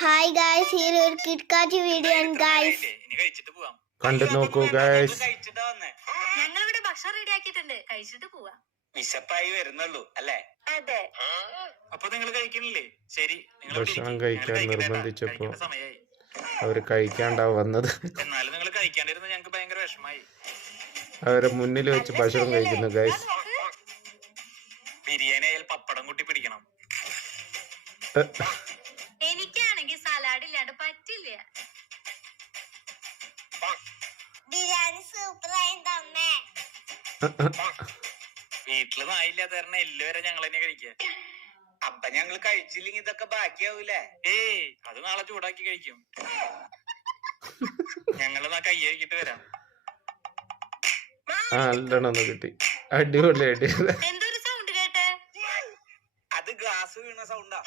Hi guys, here ഒരു KitKat video ആണ് guys. കണ്ടു നോക്കൂ ഗായ്സ്. ഞങ്ങളിവിടെ ഭക്ഷണം റെഡി ആക്കിയിട്ടുണ്ട്, കഴിച്ചിട്ട് പോവാം. വിശപ്പായി വരുന്നുള്ളൂ അല്ലേ? അതെ. അപ്പൊ നിങ്ങൾ കഴിക്കണില്ലേ? ശരി, ഭക്ഷണം കഴിക്കാൻ നിർബന്ധിച്ചപ്പോ അവര് കഴിക്കാണ്ടാ വന്നത്. എന്നാലും നിങ്ങൾ കഴിക്കാണ്ടിരുന്ന ഞങ്ങൾക്ക് ഭയങ്കര വിഷമായി. അവരെ മുന്നിൽ വെച്ച് ഭക്ഷണം കഴിക്കുന്നു ഗായ്സ്. ബിരിയാണി ആയാൽ പപ്പടം കൂട്ടി പിടിക്കണം. എനിക്കാണെങ്കിൽ സലാഡ് ഇല്ലാണ്ട് പറ്റില്ല. ബിരിയാണി സൂപ്പർ ആയിട്ടമ്മേ. വീട്ടില് നായില്ലാത്ത കാരണം എല്ല് വരെ ഞങ്ങൾ തന്നെ കഴിക്കുക. അപ്പൊ ഞങ്ങൾ കഴിച്ചില്ലെങ്കിൽ ഇതൊക്കെ ബാക്കിയാവൂലേ? ഏയ്, അത് നാളെ ചൂടാക്കി കഴിക്കും. ഞങ്ങളെന്നാ കൈ കഴിക്കിട്ട് വരാം. നല്ലോണം കിട്ടി. അടിപൊളി അടിപൊളി. എന്തൊരു സൗണ്ട് കേട്ടെ? അത് ഗ്ലാസ് വീണ സൗണ്ടാ.